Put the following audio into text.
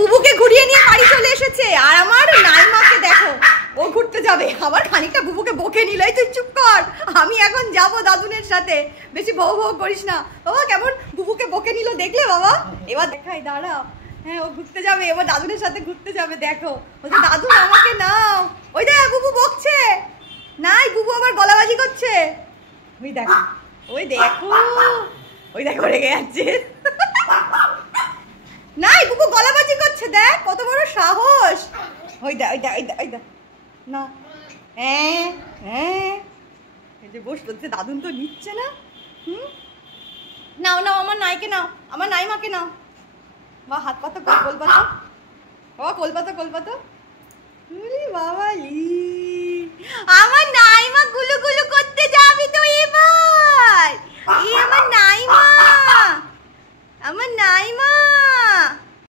বুবুকে ঘুরিয়ে নিয়ে বাড়ি চলে এসেছে। আর আমার নাইমাকে দেখো, ও ঘুরতে যাবে, আবার খানিকটা বুবুকে বকে নিল। তুই চুপ কর, আমি এখন যাব দাদুনের সাথে, বেশি ভৌ ভৌ করিস না। বাবা কেমন বুবুকে বকে নিল দেখলে বাবা? এবার দেখাই, দাঁড়াও। হ্যাঁ, ও ঘুরতে যাবে, এবার দাদুনের সাথে ঘুরতে যাবে। দেখো বলছে দাদু আমাকে নাও। ওই দেখ বুবু বকছে, নাই বুবু আবার গলাবাজি করছে। ওই দেখো, ওই দেখো, ওই দেখো রেগে যাচ্ছে। নাই বুবু গলাবাজি করছে, দেখ কত বড় সাহস। ওই দেখ, ওই দেখ, ওই দেখ, ওই দেখ না। হ্যাঁ হ্যাঁ, এই যে বস বলছে দাদুন তো নিচ্ছে না। নাও নাও, আমার নাইকে নাও, আমার নাইমাকে নাও। বা হাত পাতা, কোলপাতা, বাবা কোলপাতা, কোলপাতা। বাবা আমার নাইমা গুলু গুলু করতে যাবি তো এবার। এই আমার নাইমা, আমার নাইমা।